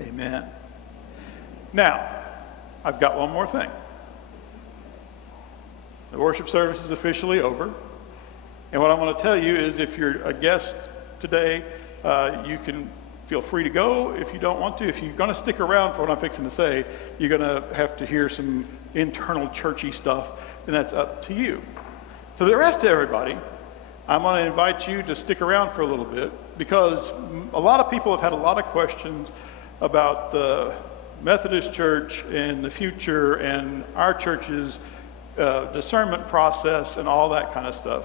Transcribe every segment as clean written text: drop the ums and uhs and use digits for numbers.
Amen. Now, I've got one more thing. The worship service is officially over. And what I want to tell you is if you're a guest today, you can feel free to go if you don't want to. If you're going to stick around for what I'm fixing to say, you're going to have to hear some internal churchy stuff, and that's up to you. To the rest of everybody, I'm going to invite you to stick around for a little bit because a lot of people have had a lot of questions about the Methodist Church and the future and our church's discernment process and all that kind of stuff.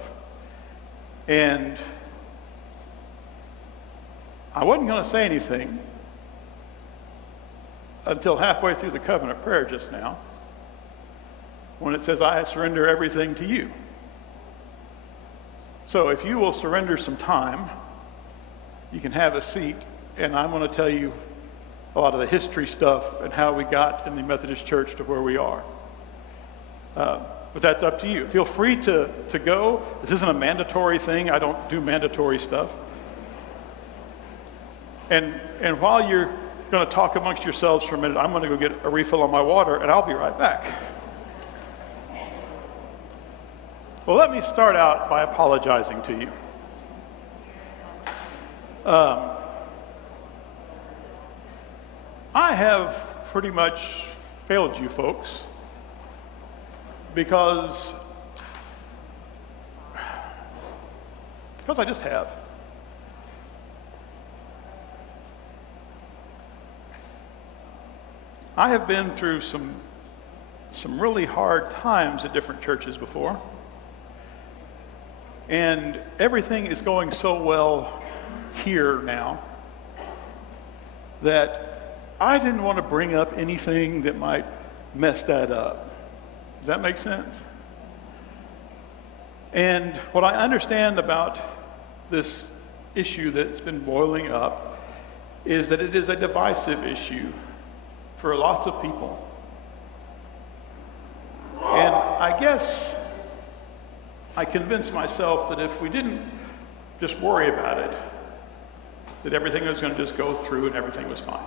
And I wasn't going to say anything until halfway through the covenant prayer just now when it says, I surrender everything to you. So if you will surrender some time, you can have a seat, and I'm going to tell you a lot of the history stuff and how we got in the Methodist Church to where we are. But that's up to you. Feel free to go. This isn't a mandatory thing. I don't do mandatory stuff. And while you're going to talk amongst yourselves for a minute, I'm going to go get a refill on my water, and I'll be right back. Well, let me start out by apologizing to you. I have pretty much failed you folks because I just have. I have been through some really hard times at different churches before, and everything is going so well here now that I didn't want to bring up anything that might mess that up. Does that make sense? And what I understand about this issue that's been boiling up is that it is a divisive issue for lots of people. And I guess I convinced myself that if we didn't just worry about it, that everything was going to just go through and everything was fine.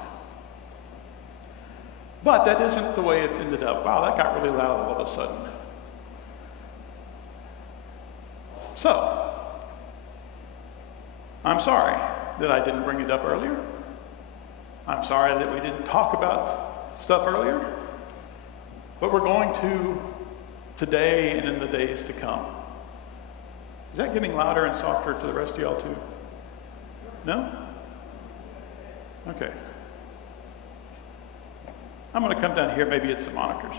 But that isn't the way it's ended up. Wow, that got really loud all of a sudden. So, I'm sorry that I didn't bring it up earlier. I'm sorry that we didn't talk about stuff earlier. But we're going to today and in the days to come. Is that getting louder and softer to the rest of y'all too? No? Okay. I'm going to come down here, maybe it's the monikers.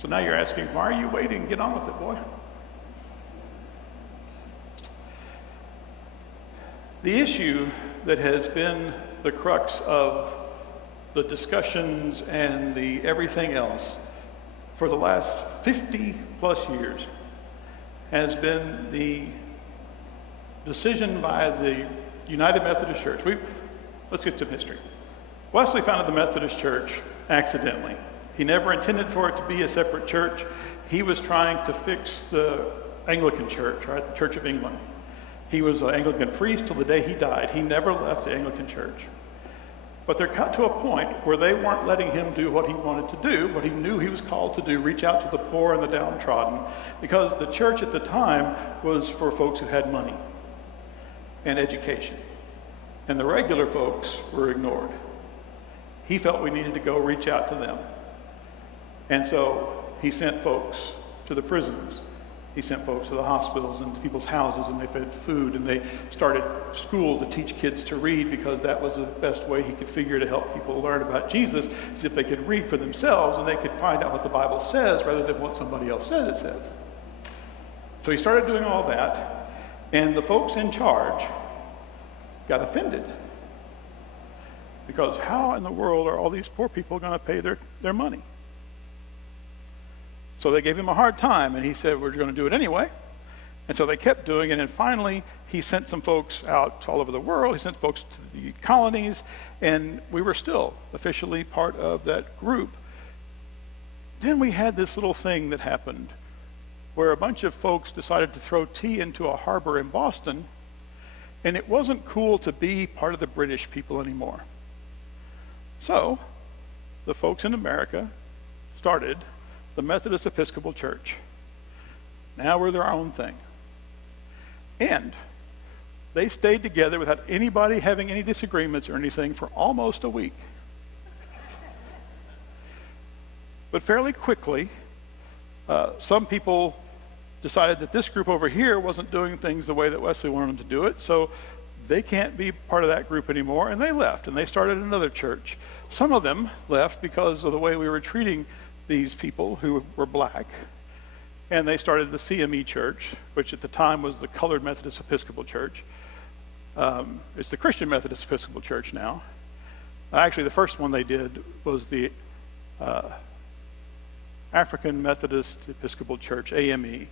So now you're asking, why are you waiting? Get on with it, boy. The issue that has been the crux of the discussions and the everything else for the last 50 plus years has been the decision by the United Methodist Church. Let's get some history. Wesley founded the Methodist Church accidentally. He never intended for it to be a separate church. He was trying to fix the Anglican Church, right? The Church of England. He was an Anglican priest till the day he died. He never left the Anglican Church. But there got to a point where they weren't letting him do what he wanted to do, what he knew he was called to do, reach out to the poor and the downtrodden, because the church at the time was for folks who had money and education. And the regular folks were ignored. He felt we needed to go reach out to them. And so he sent folks to the prisons. He sent folks to the hospitals and to people's houses, and they fed food, and they started school to teach kids to read because that was the best way he could figure to help people learn about Jesus, is if they could read for themselves and they could find out what the Bible says rather than what somebody else says it says. So he started doing all that, and the folks in charge got offended. Because how in the world are all these poor people going to pay their money? So they gave him a hard time, and he said, we're going to do it anyway. And so they kept doing it, and finally he sent some folks out all over the world. He sent folks to the colonies, and we were still officially part of that group. Then we had this little thing that happened where a bunch of folks decided to throw tea into a harbor in Boston, And it wasn't cool to be part of the British people anymore. So, the folks in America started the Methodist Episcopal Church. Now we're their own thing. And they stayed together without anybody having any disagreements or anything for almost a week. But fairly quickly, some people decided that this group over here wasn't doing things the way that Wesley wanted them to do it, so they can't be part of that group anymore, and they left, and they started another church. Some of them left because of the way we were treating these people who were black, and they started the CME Church, which at the time was the Colored Methodist Episcopal Church. It's the Christian Methodist Episcopal Church now. Actually, the first one they did was the African Methodist Episcopal Church, AME,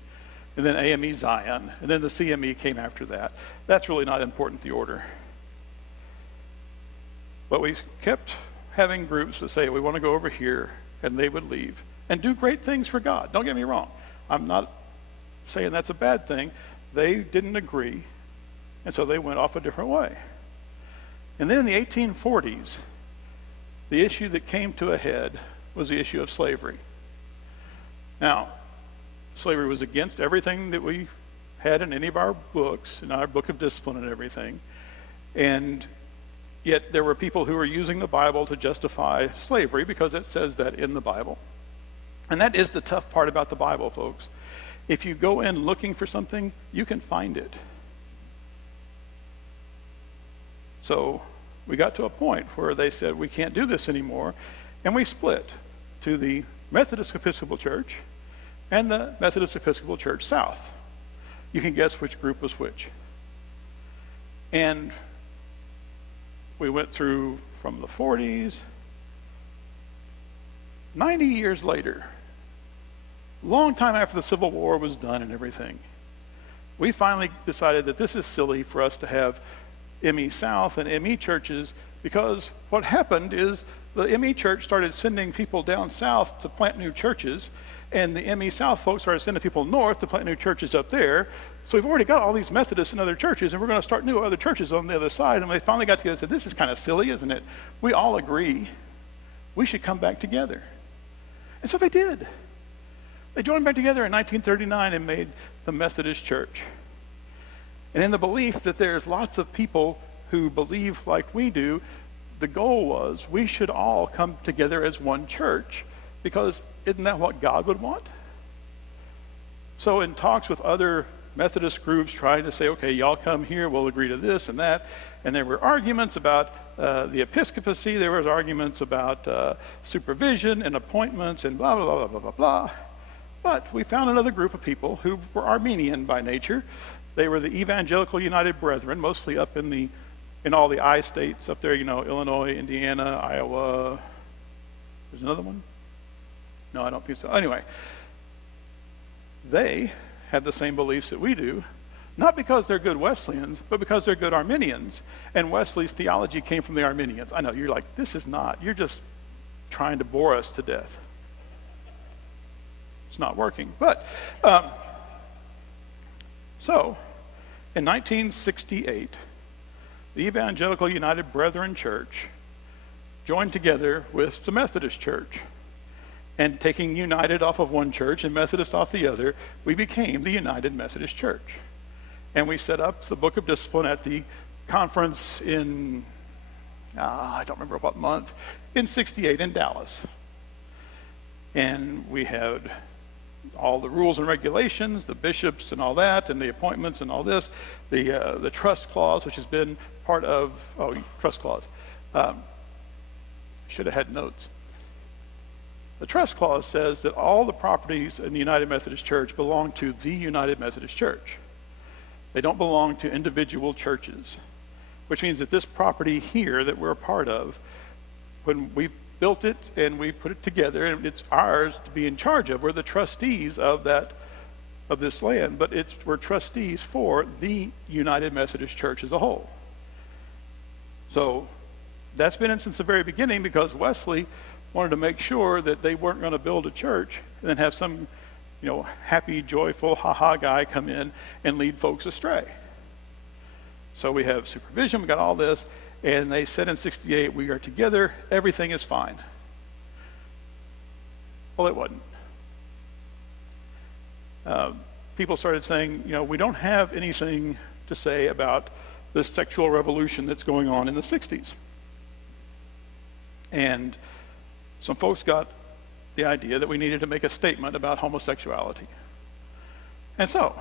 and then AME Zion, and then the CME came after that. That's really not important, the order. But we kept having groups that say, we want to go over here, and they would leave and do great things for God. Don't get me wrong. I'm not saying that's a bad thing. They didn't agree, and so they went off a different way. And then in the 1840s, the issue that came to a head was the issue of slavery. Now, slavery was against everything that we had in any of our books, in our book of discipline and everything. And yet there were people who were using the Bible to justify slavery because it says that in the Bible. And that is the tough part about the Bible, folks. If you go in looking for something, you can find it. So we got to a point where they said, we can't do this anymore. And we split to the Methodist Episcopal Church and the Methodist Episcopal Church South. You can guess which group was which. And we went through from the 40s, 90 years later, long time after the Civil War was done and everything, we finally decided that this is silly for us to have ME South and ME churches, because what happened is the ME church started sending people down south to plant new churches, and the ME South folks started sending people north to plant new churches up there. So we've already got all these Methodists and other churches, and we're going to start new other churches on the other side. And we finally got together and said, this is kind of silly, isn't it? We all agree we should come back together. And so they did. They joined back together in 1939 and made the Methodist Church. And in the belief that there's lots of people who believe like we do, the goal was we should all come together as one church, because isn't that what God would want? So in talks with other Methodist groups trying to say, okay, y'all come here, we'll agree to this and that, and there were arguments about the episcopacy, there was arguments about supervision and appointments and blah, blah, blah, blah, blah, blah. But we found another group of people who were Armenian by nature. They were the Evangelical United Brethren, mostly up in all the I states up there, Illinois, Indiana, Iowa. There's another one? No, I don't think so. Anyway, they have the same beliefs that we do, not because they're good Wesleyans, but because they're good Arminians. And Wesley's theology came from the Arminians. I know, you're like, this is not, you're just trying to bore us to death. It's not working. But, so, in 1968, the Evangelical United Brethren Church joined together with the Methodist Church. And taking United off of one church and Methodist off the other, we became the United Methodist Church. And we set up the Book of Discipline at the conference in, I don't remember what month, in 68 in Dallas. And we had all the rules and regulations, the bishops and all that, and the appointments and all this, the trust clause, which has been part of, trust clause. Should have had notes. The trust clause says that all the properties in the United Methodist Church belong to the United Methodist Church. They don't belong to individual churches, which means that this property here that we're a part of, when we built it and we put it together, and it's ours to be in charge of. We're the trustees of this land, but we're trustees for the United Methodist Church as a whole. So that's been in since the very beginning, because Wesley wanted to make sure that they weren't going to build a church and then have some, happy, joyful, ha-ha guy come in and lead folks astray. So we have supervision, we got all this, and they said in 68, we are together, everything is fine. Well, it wasn't. People started saying, we don't have anything to say about this sexual revolution that's going on in the 60s. And some folks got the idea that we needed to make a statement about homosexuality. And so,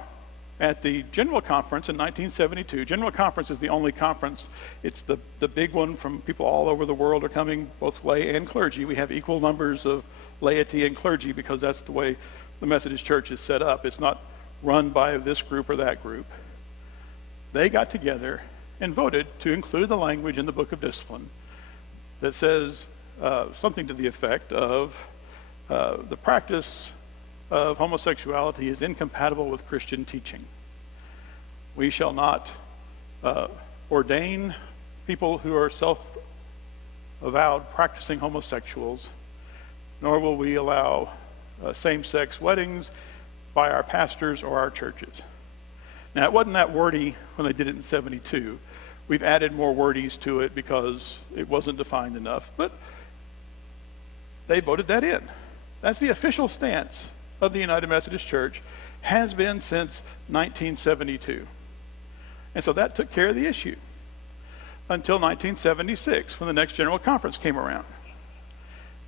at the General Conference in 1972, General Conference is the only conference, it's the big one from people all over the world are coming, both lay and clergy. We have equal numbers of laity and clergy because that's the way the Methodist Church is set up. It's not run by this group or that group. They got together and voted to include the language in the Book of Discipline that says something to the effect of the practice of homosexuality is incompatible with Christian teaching. We shall not ordain people who are self-avowed practicing homosexuals, nor will we allow same-sex weddings by our pastors or our churches. Now, it wasn't that wordy when they did it in 72. We've added more wordies to it because it wasn't defined enough, but they voted that in. That's the official stance of the United Methodist Church, has been since 1972. And so that took care of the issue until 1976, when the next General Conference came around.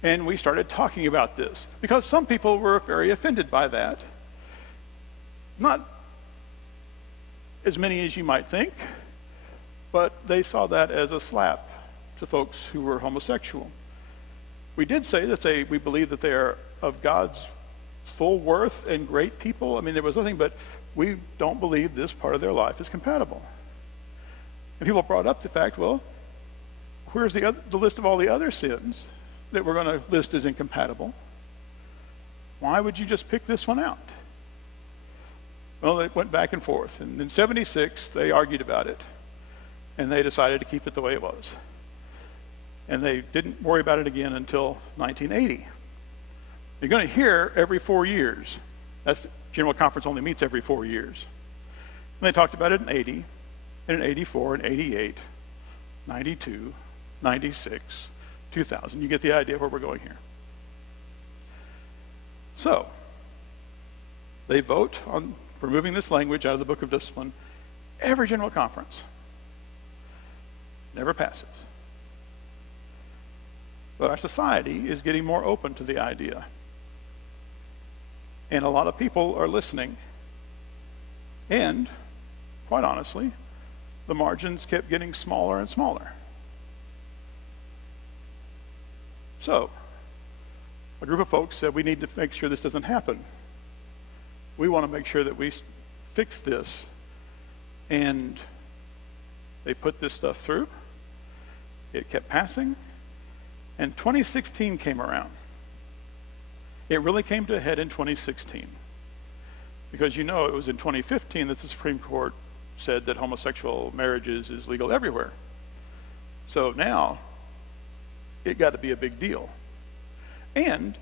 And we started talking about this because some people were very offended by that. Not as many as you might think, but they saw that as a slap to folks who were homosexual. We did say that we believe that they are of God's full worth and great people. I mean, there was nothing, but we don't believe this part of their life is compatible. And people brought up the fact, well, where's the list of all the other sins that we're going to list as incompatible? Why would you just pick this one out? Well, it went back and forth. And in 76, they argued about it. And they decided to keep it the way it was. And they didn't worry about it again until 1980. You're going to hear every 4 years. That's General Conference only meets every 4 years. And they talked about it in 80, and in 84, and 88, 92, 96, 2000. You get the idea of where we're going here. So, they vote on removing this language out of the Book of Discipline every General Conference. Never passes. But our society is getting more open to the idea. And a lot of people are listening. And, quite honestly, the margins kept getting smaller and smaller. So, a group of folks said we need to make sure this doesn't happen. We want to make sure that we fix this. And they put this stuff through. It kept passing. And 2016 came around. It really came to a head in 2016. Because it was in 2015 that the Supreme Court said that homosexual marriages is legal everywhere. So now, it got to be a big deal. And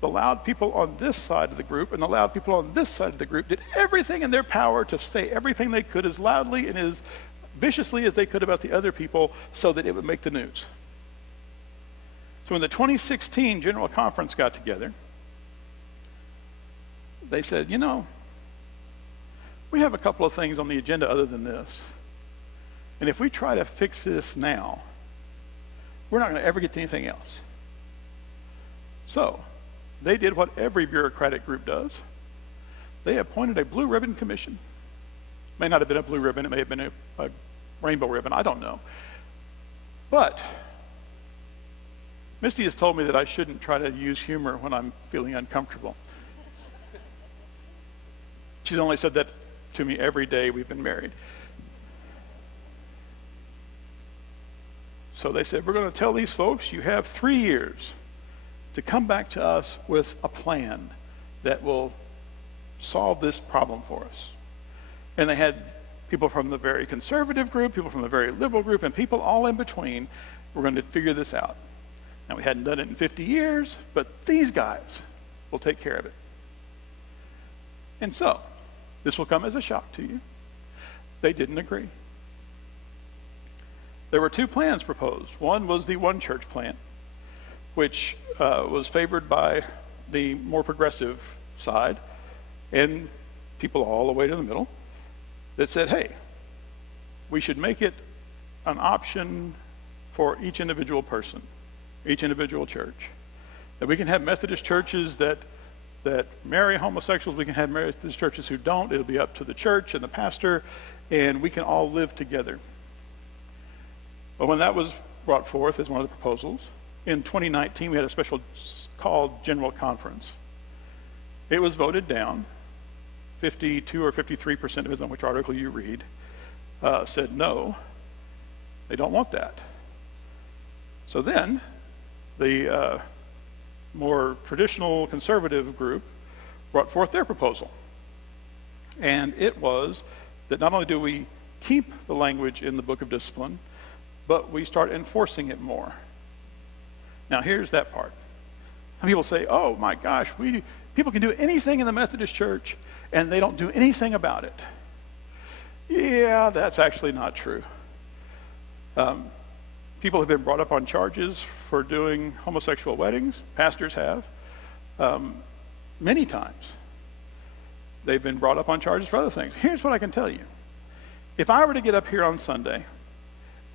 the loud people on this side of the group and the loud people on this side of the group did everything in their power to say everything they could as loudly and as viciously as they could about the other people so that it would make the news. So when the 2016 General Conference got together, they said, we have a couple of things on the agenda other than this. And if we try to fix this now, we're not going to ever get to anything else. So they did what every bureaucratic group does. They appointed a blue ribbon commission. May not have been a blue ribbon, it may have been a rainbow ribbon, I don't know. But Misty has told me that I shouldn't try to use humor when I'm feeling uncomfortable. She's only said that to me every day we've been married. So they said, we're going to tell these folks, you have 3 years to come back to us with a plan that will solve this problem for us. And they had people from the very conservative group, people from the very liberal group, and people all in between were going to figure this out. Now, we hadn't done it in 50 years, but these guys will take care of it. And so, this will come as a shock to you. They didn't agree. there were two plans proposed. One was the one church plan, which was favored by the more progressive side and people all the way to the middle that said, hey, we should make it an option for each individual person, each individual church. That we can have Methodist churches that marry homosexuals, we can have Methodist churches who don't. It'll be up to the church and the pastor, and we can all live together. But when that was brought forth as one of the proposals, in 2019 we had a special called General Conference. It was voted down. 52 or 53%, depends on which article you read, said no, they don't want that. So then the more traditional conservative group brought forth their proposal. And it was that not only do we keep the language in the Book of Discipline, but we start enforcing it more. Now here's that part. Some people say, oh my gosh, people can do anything in the Methodist Church and they don't do anything about it. Yeah, that's actually not true. People have been brought up on charges for doing homosexual weddings. Pastors have. Many times. They've been brought up on charges for other things. Here's what I can tell you. If I were to get up here on Sunday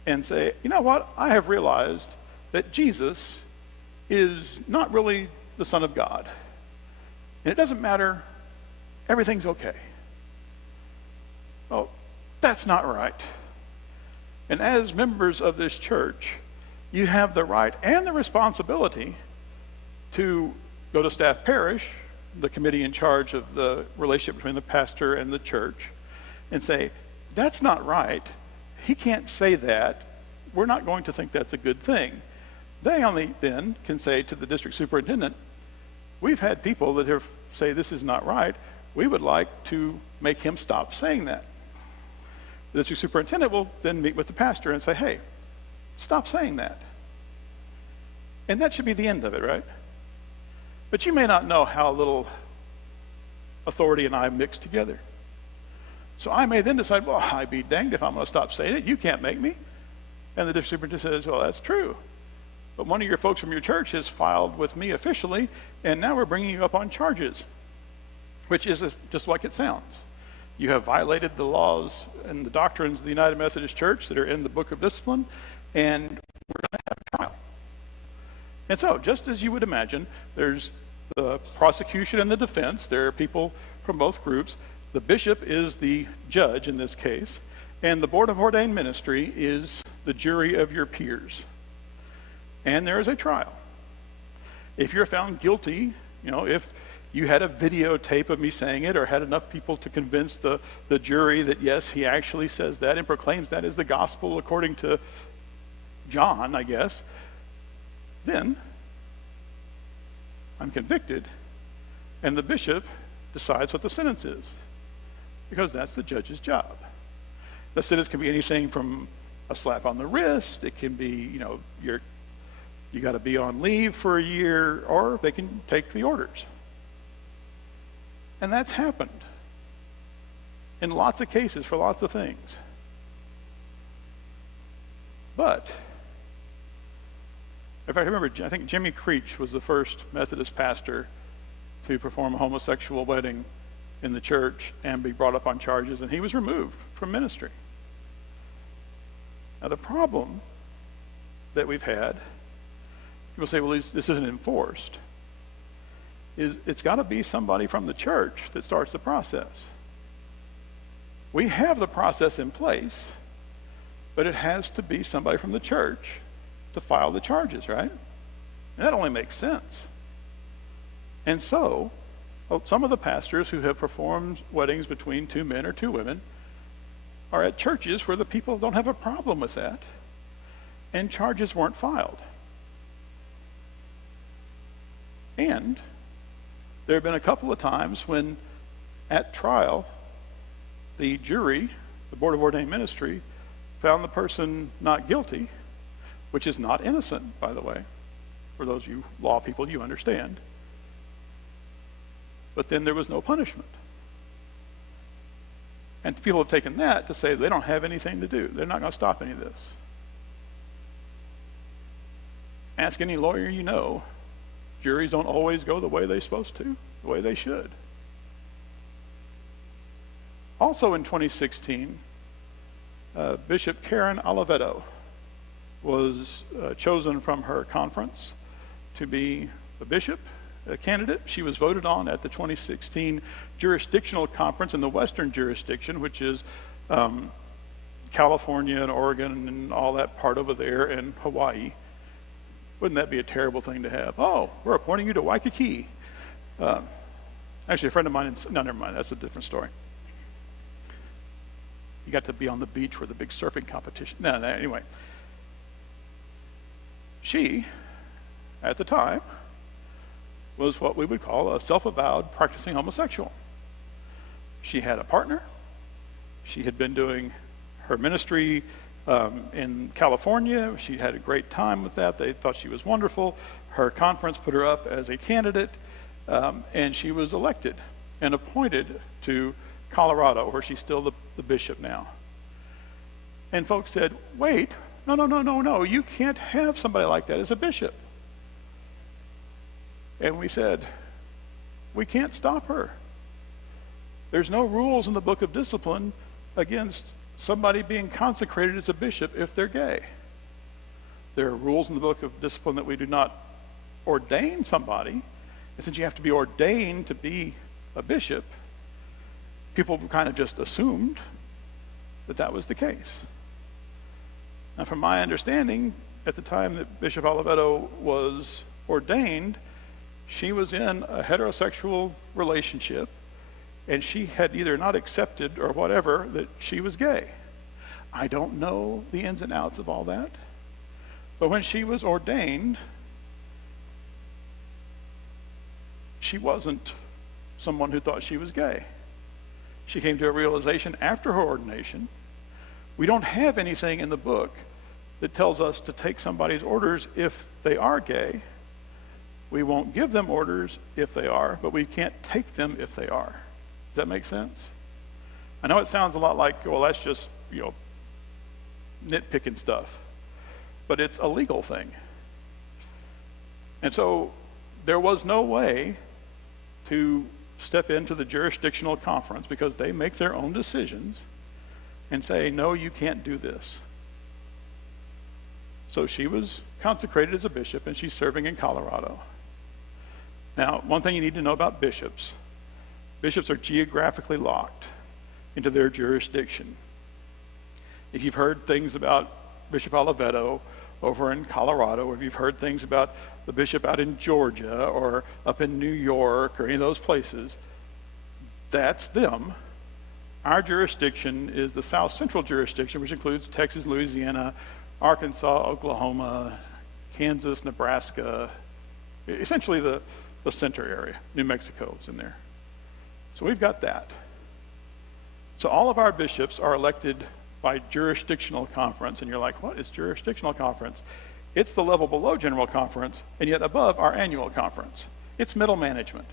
and say, you know what, I have realized that Jesus is not really the Son of God. And it doesn't matter, everything's okay. Well, that's not right. And as members of this church, you have the right and the responsibility to go to Staff Parish, the committee in charge of the relationship between the pastor and the church, and say, that's not right. He can't say that. We're not going to think that's a good thing. They only then can say to the district superintendent, we've had people that have say this is not right. We would like to make him stop saying that. The district superintendent will then meet with the pastor and say, hey, stop saying that. And that should be the end of it, right? But you may not know how little authority and I mix together. So I may then decide, well, I'd be danged if I'm going to stop saying it. You can't make me. And the district superintendent says, well, that's true. But one of your folks from your church has filed with me officially, and now we're bringing you up on charges, which is just like it sounds. You have violated the laws and the doctrines of the United Methodist Church that are in the Book of Discipline, and we're going to have a trial. And so, just as you would imagine, there's the prosecution and the defense. There are people from both groups. The bishop is the judge in this case, and the Board of Ordained Ministry is the jury of your peers. And there is a trial. If you're found guilty, if you had a videotape of me saying it or had enough people to convince the jury that yes, he actually says that and proclaims that as the gospel according to John, I guess, then I'm convicted and the bishop decides what the sentence is, because that's the judge's job. The sentence can be anything from a slap on the wrist, it can be, you got to be on leave for a year, or they can take the orders. And that's happened in lots of cases for lots of things. But, if I remember, I think Jimmy Creech was the first Methodist pastor to perform a homosexual wedding in the church and be brought up on charges, and he was removed from ministry. Now the problem that we've had, people say, well, this isn't enforced, is it's got to be somebody from the church that starts the process. We have the process in place, but it has to be somebody from the church to file the charges, right? And that only makes sense. And so, some of the pastors who have performed weddings between two men or two women are at churches where the people don't have a problem with that, and charges weren't filed. And there have been a couple of times when, at trial, the jury, the Board of Ordained Ministry, found the person not guilty, which is not innocent, by the way. For those of you law people, you understand. But then there was no punishment. And people have taken that to say they don't have anything to do. They're not going to stop any of this. Ask any lawyer you know, juries don't always go the way they're supposed to, the way they should. Also in 2016, Bishop Karen Oliveto was chosen from her conference to be a bishop, a candidate. She was voted on at the 2016 jurisdictional conference in the Western jurisdiction, which is California and Oregon and all that part over there, and Hawaii. Wouldn't that be a terrible thing to have? Oh, we're appointing you to Waikiki. Actually, a friend of mine, no, never mind, that's a different story. You got to be on the beach where the big surfing competition. No, anyway. She, at the time, was what we would call a self-avowed practicing homosexual. She had a partner. She had been doing her ministry in California. She had a great time with that. They thought she was wonderful. Her conference put her up as a candidate, and she was elected and appointed to Colorado, where she's still the bishop now. And folks said, wait, no, you can't have somebody like that as a bishop. And we said, we can't stop her. There's no rules in the book of discipline against somebody being consecrated as a bishop if they're gay. There are rules in the book of discipline that we do not ordain somebody. And since you have to be ordained to be a bishop, people kind of just assumed that that was the case. Now, from my understanding, at the time that Bishop Oliveto was ordained, she was in a heterosexual relationship, and she had either not accepted or whatever that she was gay. I don't know the ins and outs of all that, but when she was ordained, she wasn't someone who thought she was gay. She came to a realization after her ordination. We don't have anything in the book that tells us to take somebody's orders if they are gay. We won't give them orders if they are, but we can't take them if they are. Does that make sense? I know it sounds a lot like, well, that's just, nitpicking stuff, but it's a legal thing. And so there was no way to step into the jurisdictional conference, because they make their own decisions, and say, no, you can't do this. So she was consecrated as a bishop, and she's serving in Colorado. Now, one thing you need to know about bishops are geographically locked into their jurisdiction. If you've heard things about Bishop Oliveto over in Colorado, or if you've heard things about the bishop out in Georgia or up in New York or any of those places, that's them. Our jurisdiction is the South Central jurisdiction, which includes Texas, Louisiana, Arkansas, Oklahoma, Kansas, Nebraska, essentially the center area. New Mexico is in there. So we've got that. So all of our bishops are elected by jurisdictional conference, and you're like, what is jurisdictional conference? It's the level below general conference, and yet above our annual conference. It's middle management.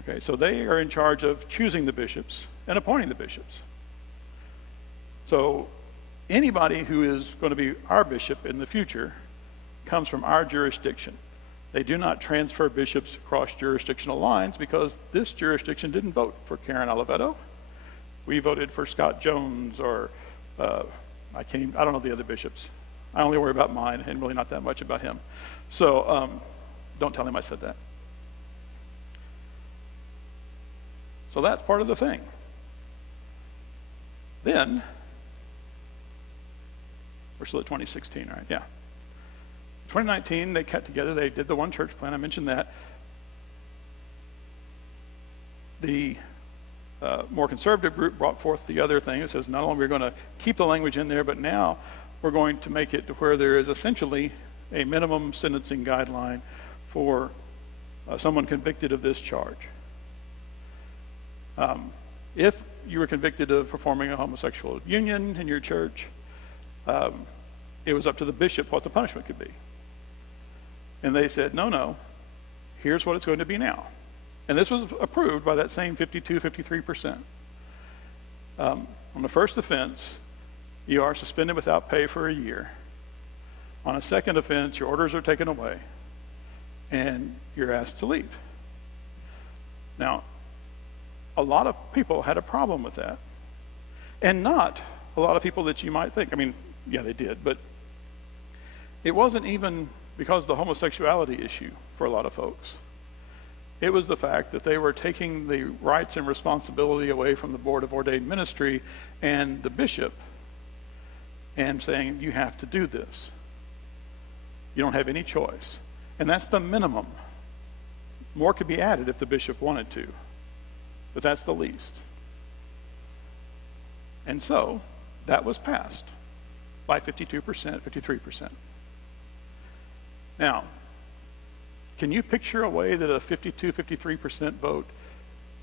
Okay, so they are in charge of choosing the bishops and appointing the bishops. So anybody who is going to be our bishop in the future comes from our jurisdiction. They do not transfer bishops across jurisdictional lines, because this jurisdiction didn't vote for Karen Oliveto. We voted for Scott Jones, or I don't know the other bishops. I only worry about mine and really not that much about him. So don't tell him I said that. So that's part of the thing. Then, we're still at 2016, right? Yeah. 2019, they cut together, they did the one church plan, I mentioned that. The more conservative group brought forth the other thing. It says not only are we going to keep the language in there, but now we're going to make it to where there is essentially a minimum sentencing guideline for someone convicted of this charge. If you were convicted of performing a homosexual union in your church, it was up to the bishop what the punishment could be. And they said, no, here's what it's going to be now. And this was approved by that same 53%. On the first offense, you are suspended without pay for a year. On a second offense, your orders are taken away, and you're asked to leave. Now, a lot of people had a problem with that, and not a lot of people that you might think. I mean, yeah, they did, but it wasn't even because of the homosexuality issue for a lot of folks. It was the fact that they were taking the rights and responsibility away from the Board of Ordained Ministry and the bishop and saying, you have to do this. You don't have any choice. And that's the minimum. More could be added if the bishop wanted to, but that's the least. And so that was passed by 52%, 53%. Now, can you picture a way that a 52, 53% vote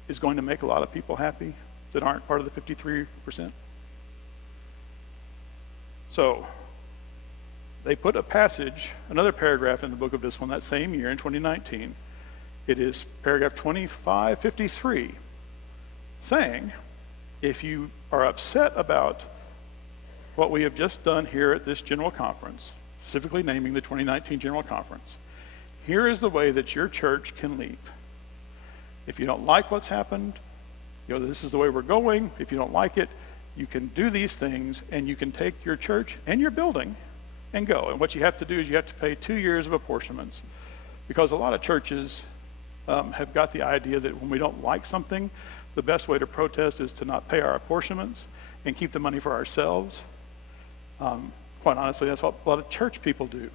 is going to make a lot of people happy that aren't part of the 53%? So they put a passage, another paragraph in the book of discipline that same year in 2019. It is paragraph 2553, saying, if you are upset about what we have just done here at this General Conference, specifically naming the 2019 General Conference, here is the way that your church can leave. If you don't like what's happened, this is the way we're going. If you don't like it, you can do these things, and you can take your church and your building and go. And what you have to do is you have to pay 2 years of apportionments, because a lot of churches have got the idea that when we don't like something, the best way to protest is to not pay our apportionments and keep the money for ourselves. Quite honestly, that's what a lot of church people do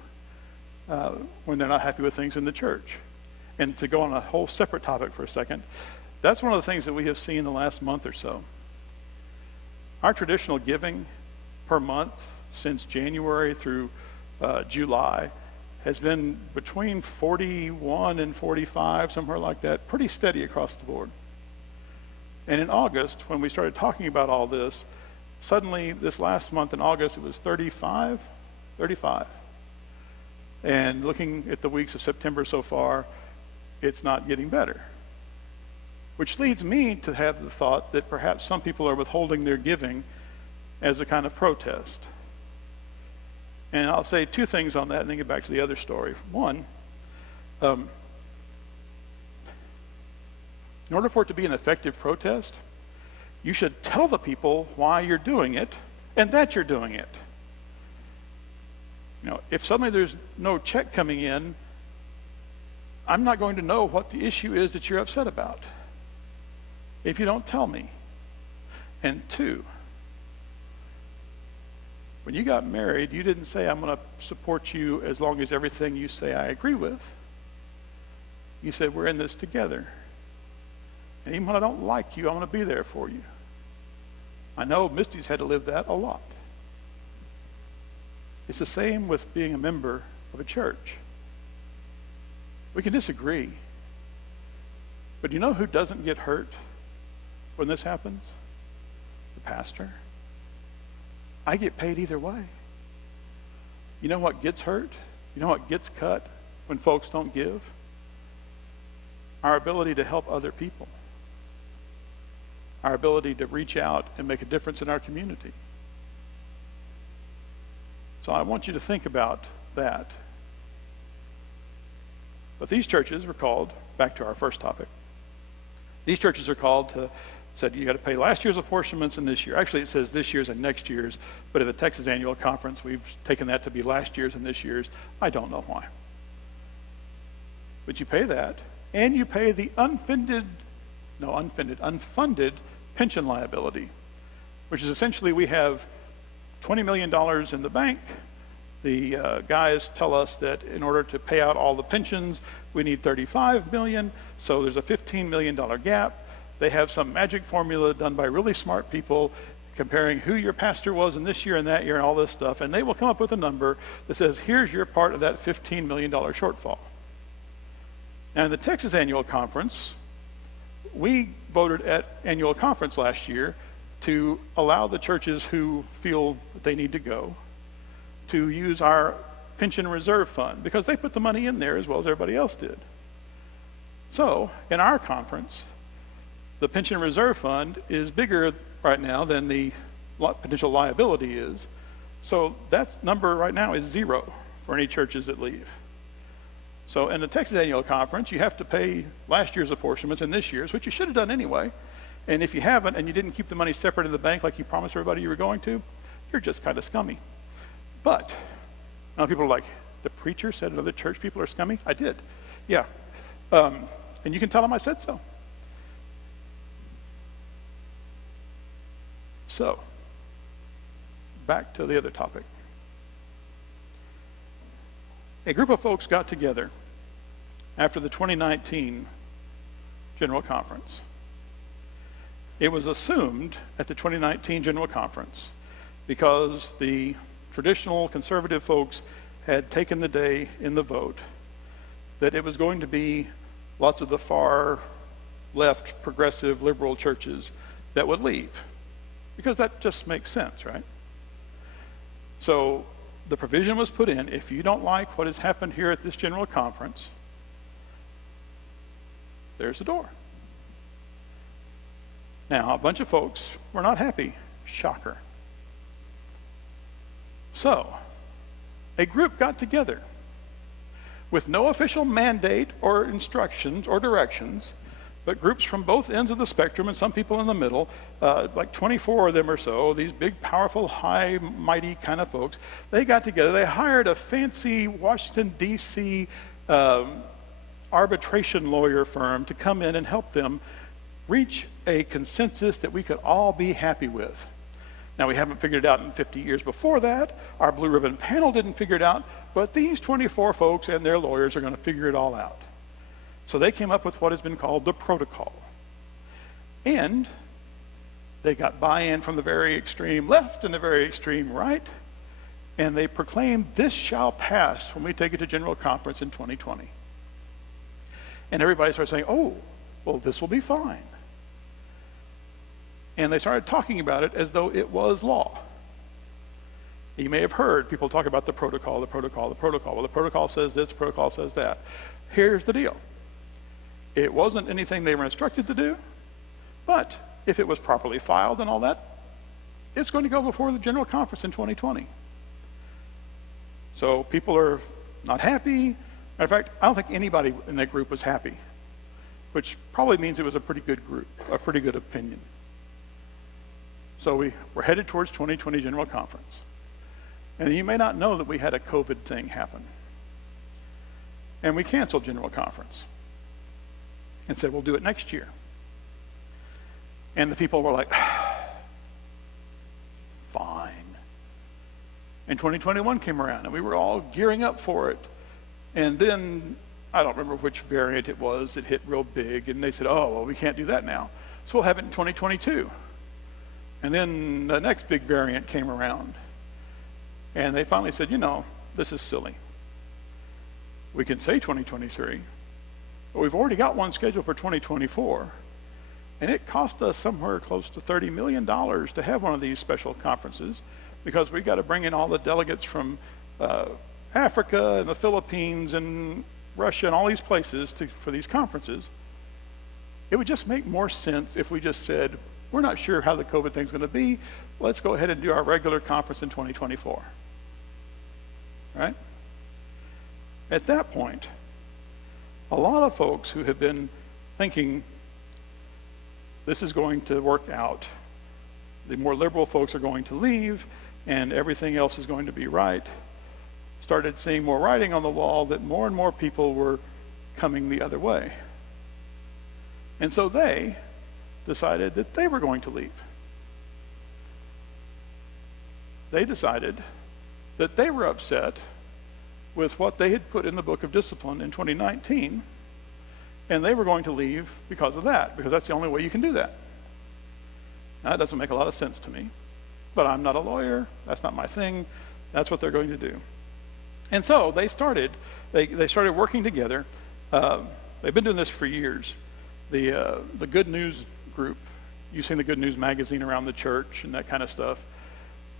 when they're not happy with things in the church. And to go on a whole separate topic for a second, that's one of the things that we have seen the last month or so. Our traditional giving per month since January through July has been between 41 and 45, somewhere like that, pretty steady across the board. And in August, when we started talking about all this, suddenly this last month in August, it was 35. And looking at the weeks of September so far, it's not getting better. Which leads me to have the thought that perhaps some people are withholding their giving as a kind of protest. And I'll say two things on that and then get back to the other story. One, in order for it to be an effective protest, you should tell the people why you're doing it and that you're doing it. If suddenly there's no check coming in, I'm not going to know what the issue is that you're upset about if you don't tell me. And two, when you got married, you didn't say, I'm going to support you as long as everything you say I agree with. You said, we're in this together. And even when I don't like you, I'm going to be there for you. I know Misty's had to live that a lot. It's the same with being a member of a church. We can disagree. But you know who doesn't get hurt when this happens? The pastor. I get paid either way. You know what gets hurt? You know what gets cut when folks don't give? Our ability to help other people. Our ability to reach out and make a difference in our community. So I want you to think about that. But these churches were called, back to our first topic, these churches are called to, said you got to pay last year's apportionments and this year. Actually, it says this year's and next year's, but at the Texas Annual Conference, we've taken that to be last year's and this year's. I don't know why. But you pay that, and you pay the unfunded pension liability, which is essentially we have $20 million in the bank. The guys tell us that in order to pay out all the pensions, we need $35 million, so there's a $15 million gap. They have some magic formula done by really smart people comparing who your pastor was in this year and that year and all this stuff, and they will come up with a number that says, here's your part of that $15 million shortfall. Now, in the Texas Annual Conference, we voted at Annual Conference last year to allow the churches who feel that they need to go to use our pension reserve fund, because they put the money in there as well as everybody else did. So, in our conference, the pension reserve fund is bigger right now than the potential liability is. So that number right now is zero for any churches that leave. So in the Texas Annual Conference, you have to pay last year's apportionments and this year's, which you should have done anyway. And if you haven't, and you didn't keep the money separate in the bank like you promised everybody you were going to, you're just kind of scummy. But now people are like, the preacher said other church people are scummy? I did. Yeah. And you can tell them I said so. So, back to the other topic. A group of folks got together after the 2019 General Conference. It was assumed at the 2019 General Conference, because the traditional conservative folks had taken the day in the vote, that it was going to be lots of the far left, progressive, liberal churches that would leave, because that just makes sense, right? So the provision was put in, if you don't like what has happened here at this General Conference, there's the door. Now, a bunch of folks were not happy. Shocker. So, a group got together with no official mandate or instructions or directions, but groups from both ends of the spectrum and some people in the middle, like 24 of them or so, these big, powerful, high, mighty kind of folks, they got together. They hired a fancy Washington, D.C. Arbitration lawyer firm to come in and help them reach a consensus that we could all be happy with. Now, we haven't figured it out in 50 years before that. Our Blue Ribbon panel didn't figure it out, but these 24 folks and their lawyers are going to figure it all out. So they came up with what has been called the protocol. And they got buy-in from the very extreme left and the very extreme right, and they proclaimed, this shall pass when we take it to General Conference in 2020. And everybody started saying, oh, well, this will be fine. And they started talking about it as though it was law. You may have heard people talk about the protocol, the protocol, the protocol. Well, the protocol says this, the protocol says that. Here's the deal. It wasn't anything they were instructed to do, but if it was properly filed and all that, it's going to go before the General Conference in 2020. So people are not happy. Matter of fact, I don't think anybody in that group was happy, which probably means it was a pretty good group, a pretty good opinion. So we're headed towards 2020 General Conference. And you may not know that we had a COVID thing happen. And we canceled General Conference and said, we'll do it next year. And the people were like, fine. And 2021 came around and we were all gearing up for it. And then, I don't remember which variant it was, it hit real big, and they said, oh, well, we can't do that now. So we'll have it in 2022. And then the next big variant came around. And they finally said, you know, this is silly. We can say 2023, but we've already got one scheduled for 2024. And it cost us somewhere close to $30 million to have one of these special conferences, because we got to bring in all the delegates from Africa and the Philippines and Russia and all these places for these conferences. It would just make more sense if we just said, we're not sure how the COVID thing's going to be. Let's go ahead and do our regular conference in 2024. Right? At that point, a lot of folks who have been thinking this is going to work out, the more liberal folks are going to leave and everything else is going to be right, started seeing more writing on the wall that more and more people were coming the other way. And so they decided that they were going to leave. They decided that they were upset with what they had put in the Book of Discipline in 2019, and they were going to leave because of that, because that's the only way you can do that. Now, that doesn't make a lot of sense to me, but I'm not a lawyer. That's not my thing. That's what they're going to do. And so they started working together. They've been doing this for years. The Good News group, you've seen the Good News magazine around the church and that kind of stuff,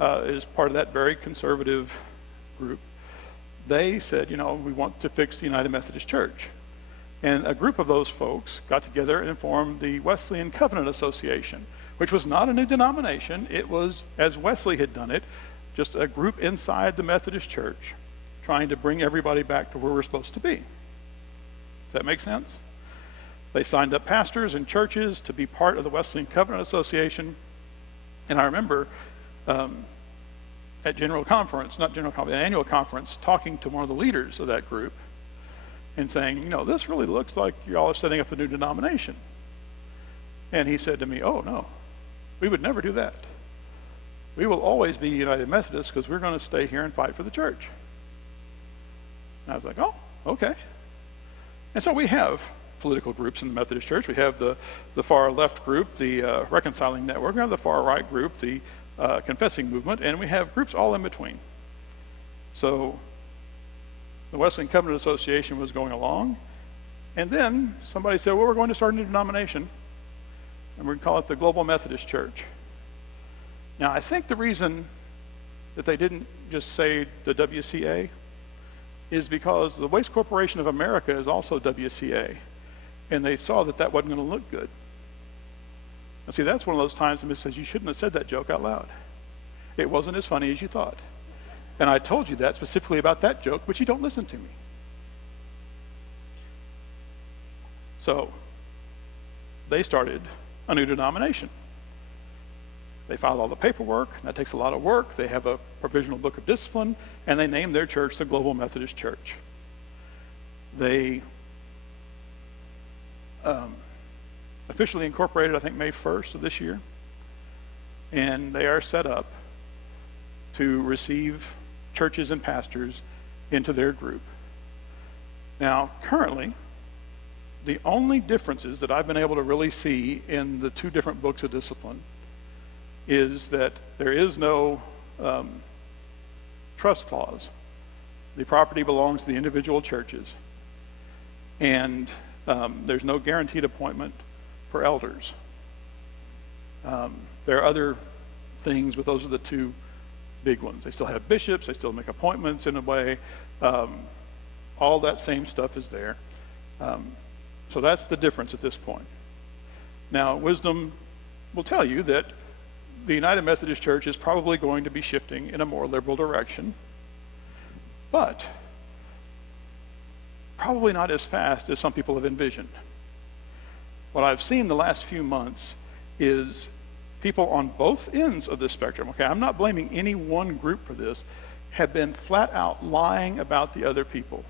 is part of that very conservative group. They said, you know, we want to fix the United Methodist Church. And a group of those folks got together and formed the Wesleyan Covenant Association, which was not a new denomination. It was, as Wesley had done it, just a group inside the Methodist Church, trying to bring everybody back to where we're supposed to be. Does that make sense? They signed up pastors and churches to be part of the Wesleyan Covenant Association. And I remember at annual conference, talking to one of the leaders of that group and saying, this really looks like y'all are setting up a new denomination. And he said to me, oh, no, we would never do that. We will always be United Methodist because we're going to stay here and fight for the church. And I was like, oh, okay. And so we have political groups in the Methodist Church. We have the far left group, the Reconciling Network. We have the far right group, the Confessing Movement, and we have groups all in between. So the Wesleyan Covenant Association was going along, and then somebody said, well, we're going to start a new denomination, and we're going to call it the Global Methodist Church. Now, I think the reason that they didn't just say the WCA is because the Waste Corporation of America is also WCA, and they saw that that wasn't going to look good. And see, that's one of those times when it says you shouldn't have said that joke out loud. It wasn't as funny as you thought. And I told you that specifically about that joke, but you don't listen to me. So they started a new denomination. They filed all the paperwork. That takes a lot of work. They have a provisional book of discipline, and they named their church the Global Methodist Church. They officially incorporated, I think, May 1st of this year, and they are set up to receive churches and pastors into their group. Now, currently, the only differences that I've been able to really see in the two different books of discipline is that there is no trust clause. The property belongs to the individual churches, and there's no guaranteed appointment for elders. There are other things, but those are the two big ones. They still have bishops, they still make appointments in a way. All that same stuff is there. So that's the difference at this point. Now, wisdom will tell you that the United Methodist Church is probably going to be shifting in a more liberal direction, but probably not as fast as some people have envisioned. What I've seen the last few months is people on both ends of the spectrum, okay, I'm not blaming any one group for this, have been flat out lying about the other people.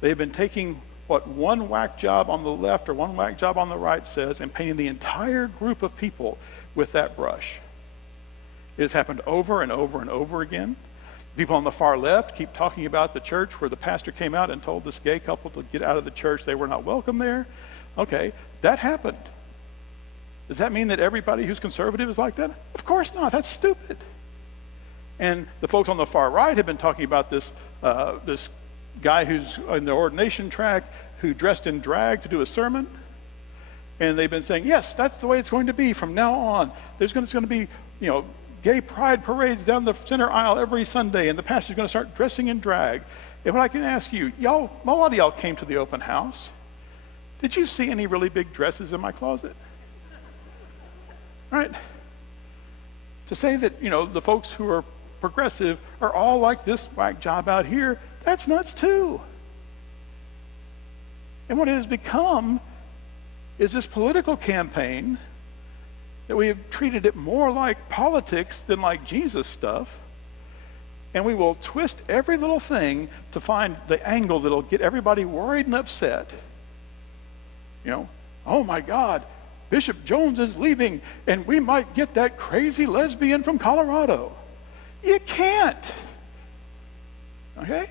They've been taking what one whack job on the left or one whack job on the right says and painting the entire group of people with that brush. It has happened over and over and over again. People on the far left keep talking about the church where the pastor came out and told this gay couple to get out of the church. They were not welcome there. Okay, that happened. Does that mean that everybody who's conservative is like that? Of course not. That's stupid. And the folks on the far right have been talking about this guy who's in the ordination track who dressed in drag to do a sermon. And they've been saying, yes, that's the way it's going to be from now on. There's going to be, gay pride parades down the center aisle every Sunday, and the pastor's going to start dressing in drag. And what I can ask you, a lot of y'all came to the open house. Did you see any really big dresses in my closet? Right? To say that, the folks who are progressive are all like this whack job out here, that's nuts too. And what it has become is this political campaign that we have treated it more like politics than like Jesus stuff. And we will twist every little thing to find the angle that'll get everybody worried and upset. Oh my God, Bishop Jones is leaving and we might get that crazy lesbian from Colorado. You can't. Okay?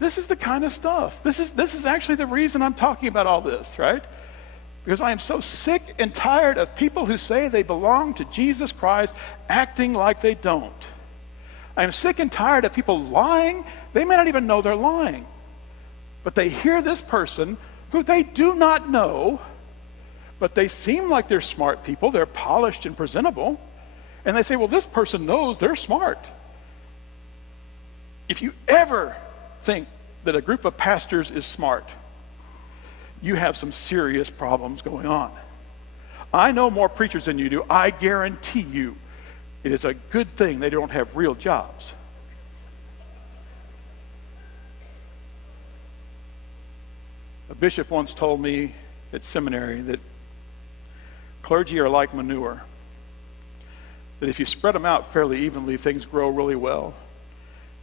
This is the kind of stuff. This is actually the reason I'm talking about all this, right? Because I am so sick and tired of people who say they belong to Jesus Christ acting like they don't. I am sick and tired of people lying. They may not even know they're lying. But they hear this person who they do not know, but they seem like they're smart people. They're polished and presentable. And they say, well, this person knows they're smart. If you ever think that a group of pastors is smart, you have some serious problems going on. I know more preachers than you do. I guarantee you it is a good thing they don't have real jobs. A bishop once told me at seminary that clergy are like manure, that if you spread them out fairly evenly, things grow really well.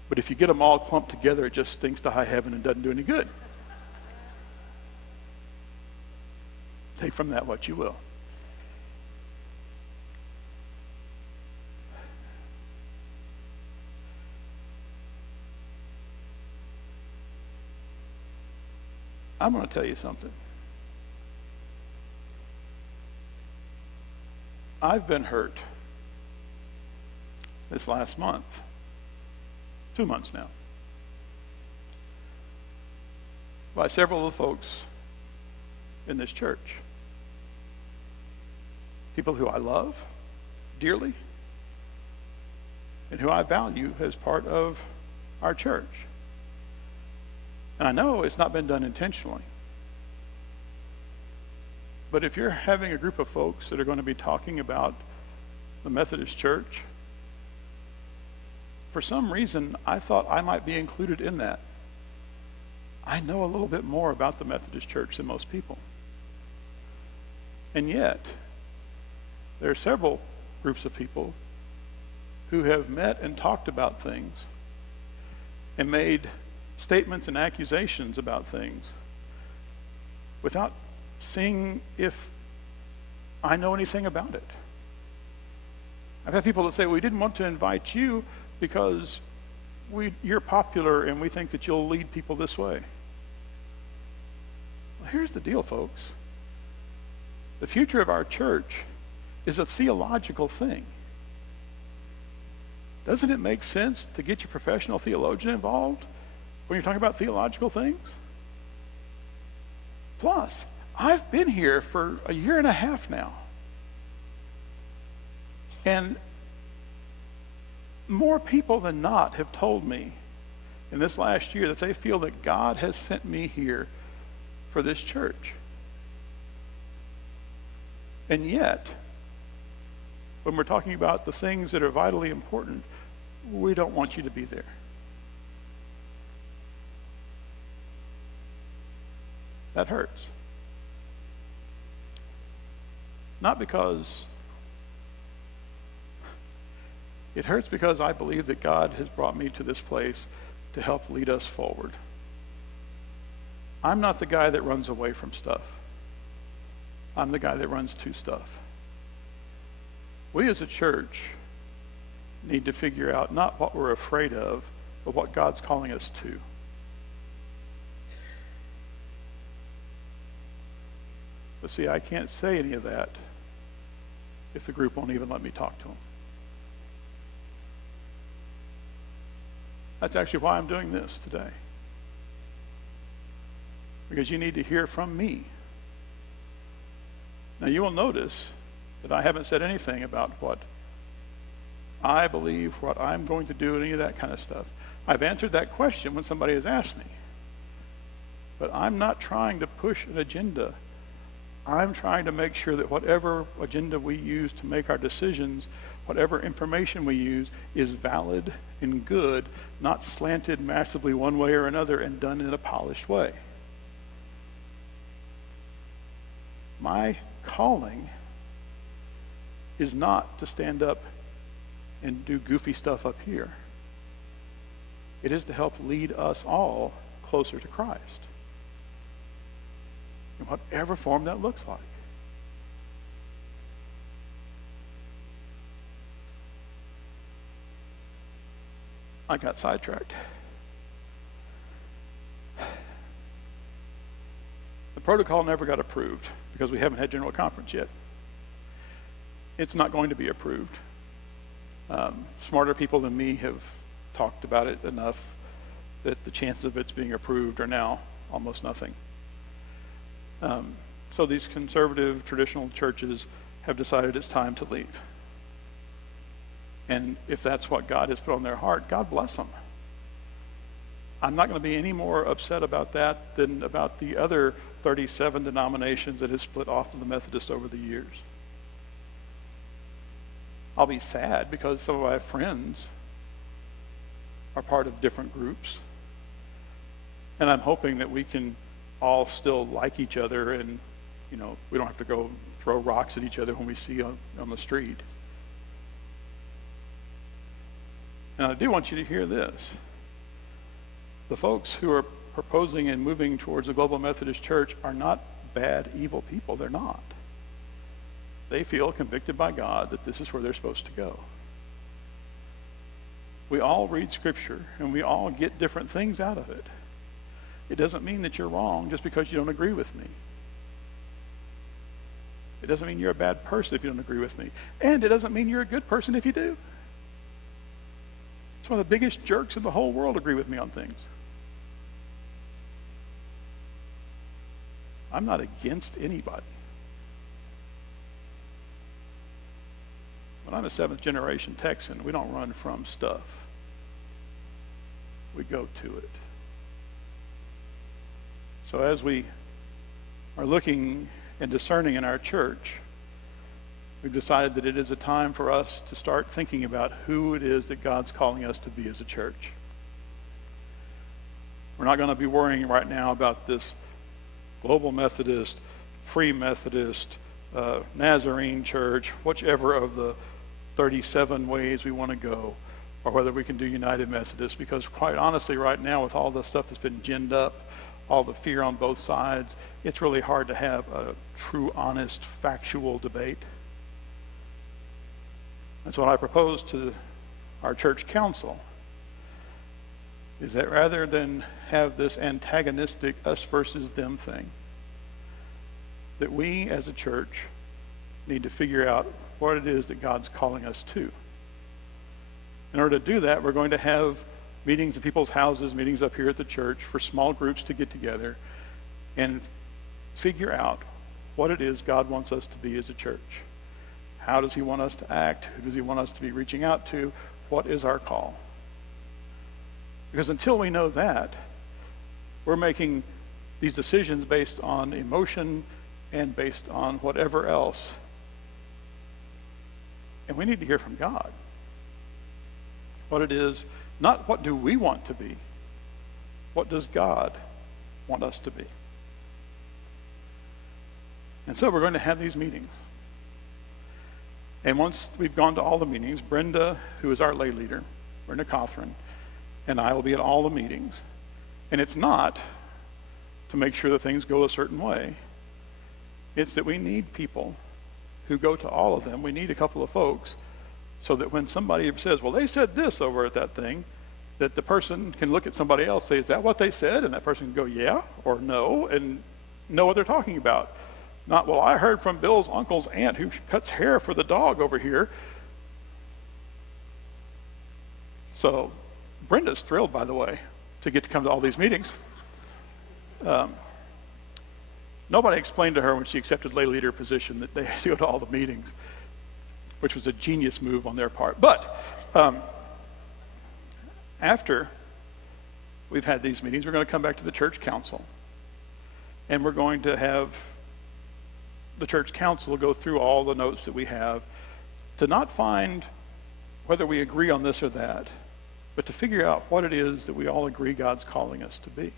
But if you get them all clumped together, it just stinks to high heaven and doesn't do any good. Take from that what you will. I'm going to tell you something. I've been hurt this last month, 2 months now, by several of the folks in this church. People who I love dearly and who I value as part of our church. And I know it's not been done intentionally. But if you're having a group of folks that are going to be talking about the Methodist Church, for some reason, I thought I might be included in that. I know a little bit more about the Methodist Church than most people. And yet, there are several groups of people who have met and talked about things and made statements and accusations about things without seeing if I know anything about it. I've had people that say, we didn't want to invite you because you're popular and we think that you'll lead people this way. Well, here's the deal, folks. The future of our church is a theological thing. Doesn't it make sense to get your professional theologian involved when you're talking about theological things? Plus, I've been here for a year and a half now. And more people than not have told me in this last year that they feel that God has sent me here for this church. And yet, when we're talking about the things that are vitally important, we don't want you to be there. That hurts. Not because it hurts because I believe that God has brought me to this place to help lead us forward. I'm not the guy that runs away from stuff. I'm the guy that runs to stuff. We as a church need to figure out not what we're afraid of, but what God's calling us to. But see, I can't say any of that if the group won't even let me talk to them. That's actually why I'm doing this today. Because you need to hear from me. Now you will notice that I haven't said anything about what I believe, what I'm going to do, any of that kind of stuff. I've answered that question when somebody has asked me. But I'm not trying to push an agenda. I'm trying to make sure that whatever agenda we use to make our decisions, whatever information we use, is valid and good, not slanted massively one way or another and done in a polished way. My calling is not to stand up and do goofy stuff up here. It is to help lead us all closer to Christ, in whatever form that looks like. I got sidetracked. The protocol never got approved because we haven't had General Conference yet. It's not going to be approved. Smarter people than me have talked about it enough that the chances of its being approved are now almost nothing. So these conservative traditional churches have decided it's time to leave. And if that's what God has put on their heart, God bless them. I'm not going to be any more upset about that than about the other 37 denominations that have split off of the Methodists over the years. I'll be sad because some of my friends are part of different groups. And I'm hoping that we can all still like each other, and we don't have to go throw rocks at each other when we see on the street. And I do want you to hear this. The folks who are proposing and moving towards the Global Methodist Church are not bad, evil people. They're not. They feel convicted by God that this is where they're supposed to go. We all read Scripture, and we all get different things out of it. It doesn't mean that you're wrong just because you don't agree with me. It doesn't mean you're a bad person if you don't agree with me. And it doesn't mean you're a good person if you do. Some of the biggest jerks in the whole world agree with me on things. I'm not against anybody. When I'm a seventh generation Texan, we don't run from stuff. We go to it. So as we are looking and discerning in our church, we've decided that it is a time for us to start thinking about who it is that God's calling us to be as a church. We're not going to be worrying right now about this Global Methodist, Free Methodist, Nazarene Church, whichever of the 37 ways we want to go, or whether we can do United Methodist, because quite honestly right now with all the stuff that's been ginned up, all the fear on both sides, it's really hard to have a true, honest, factual debate. And so what I propose to our church council is that rather than have this antagonistic us versus them thing, that we as a church need to figure out what it is that God's calling us to. In order to do that, we're going to have meetings in people's houses, meetings up here at the church for small groups to get together and figure out what it is God wants us to be as a church. How does he want us to act? Who does he want us to be reaching out to? What is our call? Because until we know that, we're making these decisions based on emotion and based on whatever else. And we need to hear from God what it is, not what do we want to be, what does God want us to be? And so we're going to have these meetings. And once we've gone to all the meetings, Brenda, who is our lay leader, Brenda Cothran, and I will be at all the meetings. And it's not to make sure that things go a certain way. It's that we need people who go to all of them. We need a couple of folks so that when somebody says, well, they said this over at that thing, that the person can look at somebody else, say, is that what they said? And that person can go, yeah, or no, and know what they're talking about. Not, well, I heard from Bill's uncle's aunt who cuts hair for the dog over here. So Brenda's thrilled, by the way, to get to come to all these meetings. Nobody explained to her when she accepted lay leader position that they had to go to all the meetings, which was a genius move on their part. But after we've had these meetings, we're going to come back to the church council. And we're going to have the church council go through all the notes that we have to not find whether we agree on this or that, but to figure out what it is that we all agree God's calling us to be.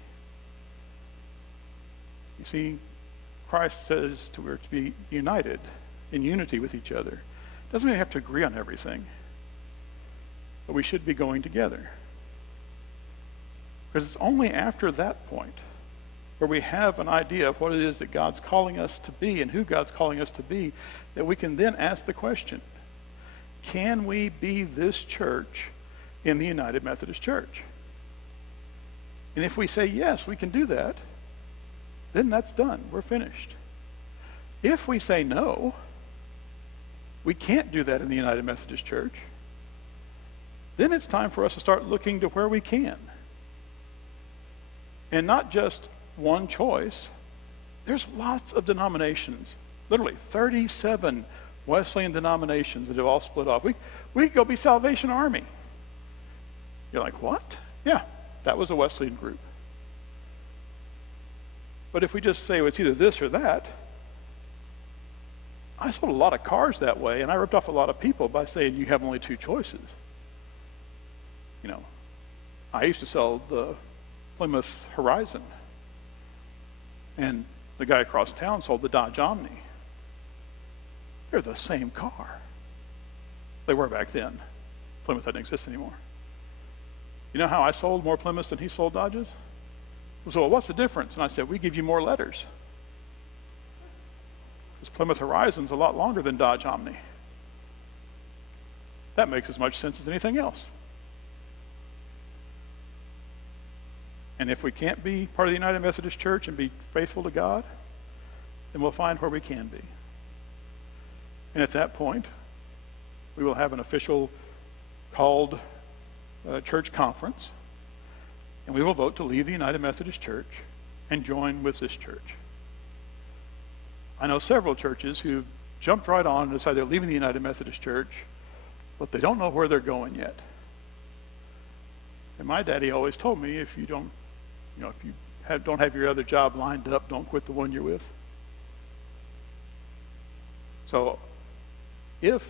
You see, Christ says we're to be united in unity with each other. Doesn't mean we have to agree on everything, but we should be going together. Because it's only after that point where we have an idea of what it is that God's calling us to be and who God's calling us to be, that we can then ask the question, can we be this church in the United Methodist Church? And if we say yes, we can do that, then that's done. We're finished. If we say no, we can't do that in the United Methodist Church, then it's time for us to start looking to where we can. And not just one choice. There's lots of denominations, literally 37 Wesleyan denominations that have all split off. We could go be Salvation Army. You're like, what? Yeah, that was a Wesleyan group. But if we just say, well, it's either this or that, I sold a lot of cars that way, and I ripped off a lot of people by saying you have only two choices. You know, I used to sell the Plymouth Horizon. And the guy across town sold the Dodge Omni. They're the same car. They were back then. Plymouth doesn't exist anymore. You know how I sold more Plymouths than he sold Dodges? So, well, what's the difference? And I said, we give you more letters. Because Plymouth Horizon's a lot longer than Dodge Omni. That makes as much sense as anything else. And if we can't be part of the United Methodist Church and be faithful to God, then we'll find where we can be. And at that point, we will have an official called church conference, and we will vote to leave the United Methodist Church and join with this church. I know several churches who jumped right on and decided they're leaving the United Methodist Church, but they don't know where they're going yet. And my daddy always told me, if you don't have your other job lined up, don't quit the one you're with. So if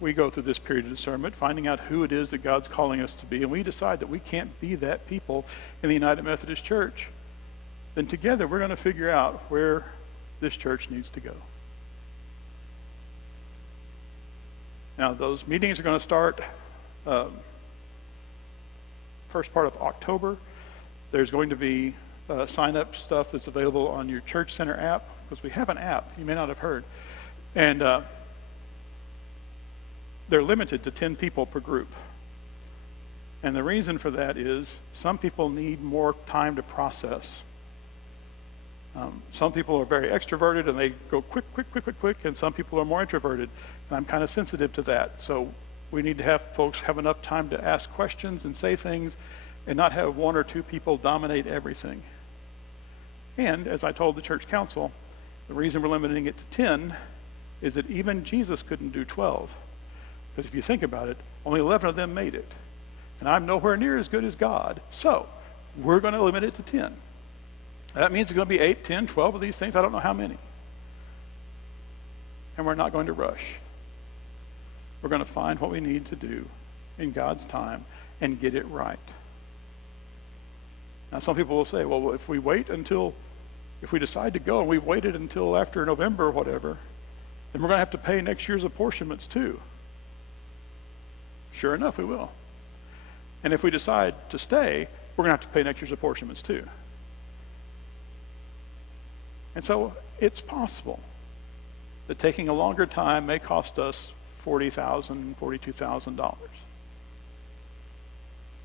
we go through this period of discernment, finding out who it is that God's calling us to be, and we decide that we can't be that people in the United Methodist Church, then together we're going to figure out where this church needs to go. Now, those meetings are going to start first part of October. There's going to be sign-up stuff that's available on your Church Center app, because we have an app, you may not have heard. And they're limited to 10 people per group. And the reason for that is some people need more time to process. Some people are very extroverted and they go quick, and some people are more introverted. And I'm kind of sensitive to that. So we need to have folks have enough time to ask questions and say things and not have one or two people dominate everything. And as I told the church council, the reason we're limiting it to 10 is that even Jesus couldn't do 12. Because if you think about it, only 11 of them made it. And I'm nowhere near as good as God. So we're going to limit it to 10. That means it's going to be 8, 10, 12 of these things. I don't know how many. And we're not going to rush. We're going to find what we need to do in God's time and get it right. Now, some people will say, well, if we decide to go and we've waited until after November or whatever, then we're going to have to pay next year's apportionments too. Sure enough, we will. And if we decide to stay, we're going to have to pay next year's apportionments too. And so it's possible that taking a longer time may cost us $40,000, $42,000.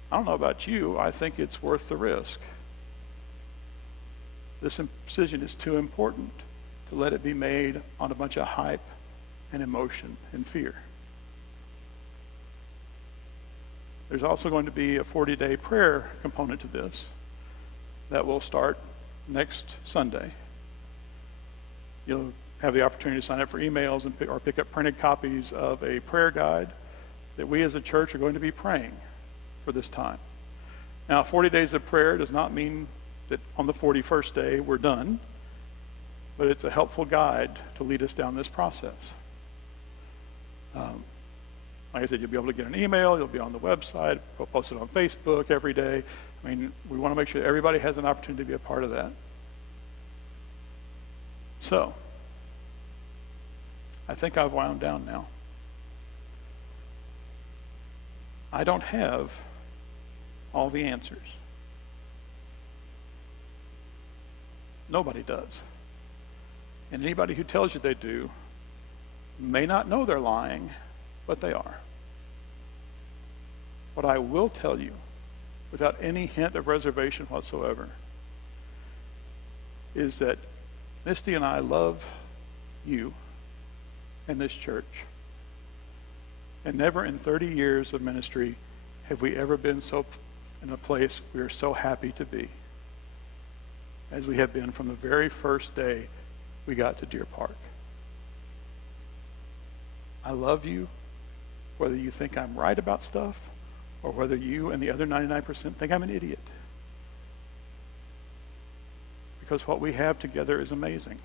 I don't know about you, I think it's worth the risk. This decision is too important to let it be made on a bunch of hype and emotion and fear. There's also going to be a 40-day prayer component to this that will start next Sunday. You'll have the opportunity to sign up for emails or pick up printed copies of a prayer guide that we as a church are going to be praying for this time. Now, 40 days of prayer does not mean that on the 41st day we're done, but it's a helpful guide to lead us down this process. Like I said, you'll be able to get an email, you'll be on the website, we'll post it on Facebook every day. I mean, we want to make sure that everybody has an opportunity to be a part of that. So, I think I've wound down now. I don't have all the answers. Nobody does. And anybody who tells you they do may not know they're lying, but they are. What I will tell you, without any hint of reservation whatsoever, is that Misty and I love you and this church. And never in 30 years of ministry have we ever been so in a place we are so happy to be as we have been from the very first day we got to Deer Park. I love you, whether you think I'm right about stuff or whether you and the other 99% think I'm an idiot. Because what we have together is amazing.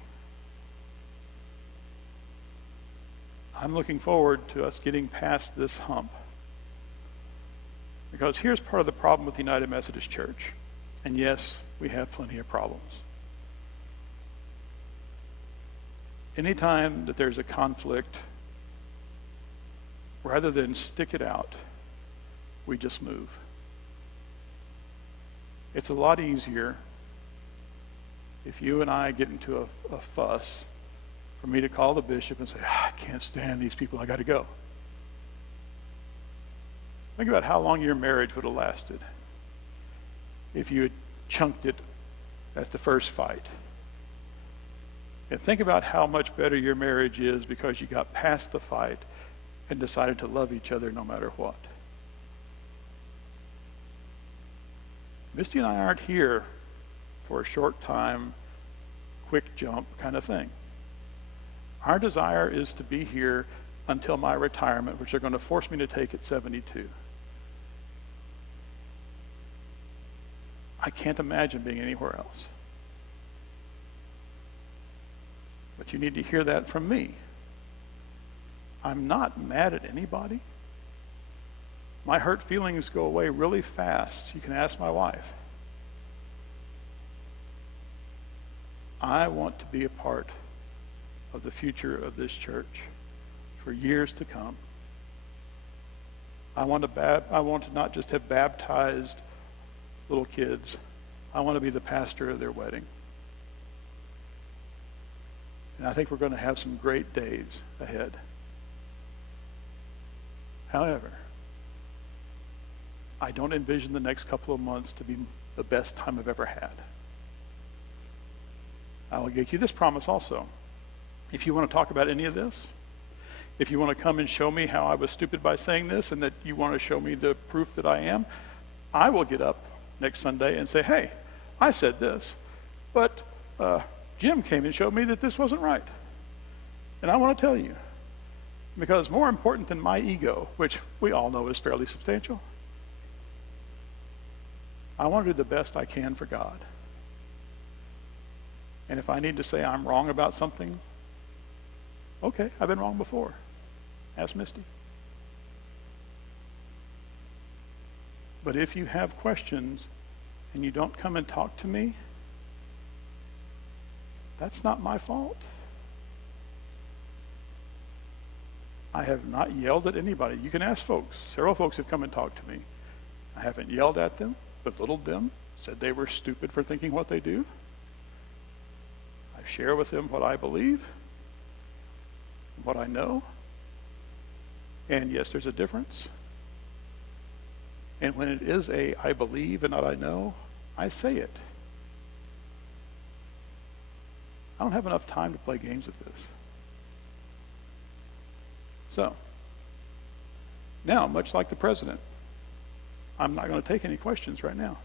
I'm looking forward to us getting past this hump. Because here's part of the problem with the United Methodist Church. And yes, we have plenty of problems. Anytime that there's a conflict, rather than stick it out, we just move. It's a lot easier if you and I get into a fuss for me to call the bishop and say, I can't stand these people, I got to go. Think about how long your marriage would have lasted if you had chunked it at the first fight. And think about how much better your marriage is because you got past the fight and decided to love each other no matter what. Misty and I aren't here for a short time, quick jump kind of thing. Our desire is to be here until my retirement, which they're going to force me to take at 72. I can't imagine being anywhere else. But you need to hear that from me. I'm not mad at anybody. My hurt feelings go away really fast. You can ask my wife. I want to be a part of the future of this church for years to come. I want to not just have baptized little kids. I want to be the pastor of their wedding. And I think we're going to have some great days ahead. However, I don't envision the next couple of months to be the best time I've ever had. I will give you this promise also. If you want to talk about any of this, if you want to come and show me how I was stupid by saying this and that you want to show me the proof that I am, I will get up next Sunday and say, hey, I said this, but Jim came and showed me that this wasn't right. And I want to tell you, because more important than my ego, which we all know is fairly substantial, I want to do the best I can for God. And if I need to say I'm wrong about something, okay, I've been wrong before. Ask Misty. But if you have questions and you don't come and talk to me, that's not my fault. I have not yelled at anybody. You can ask folks. Several folks have come and talked to me. I haven't yelled at them, belittled them, said they were stupid for thinking what they do. I share with them what I believe, what I know. And yes, there's a difference. And when it is a I believe and not I know, I say it. I don't have enough time to play games with this. So, now, much like the president, I'm not going to take any questions right now.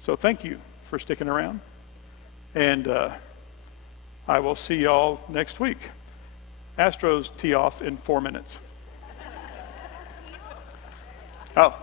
So thank you for sticking around. And I will see y'all next week. Astros tee off in 4 minutes. Oh.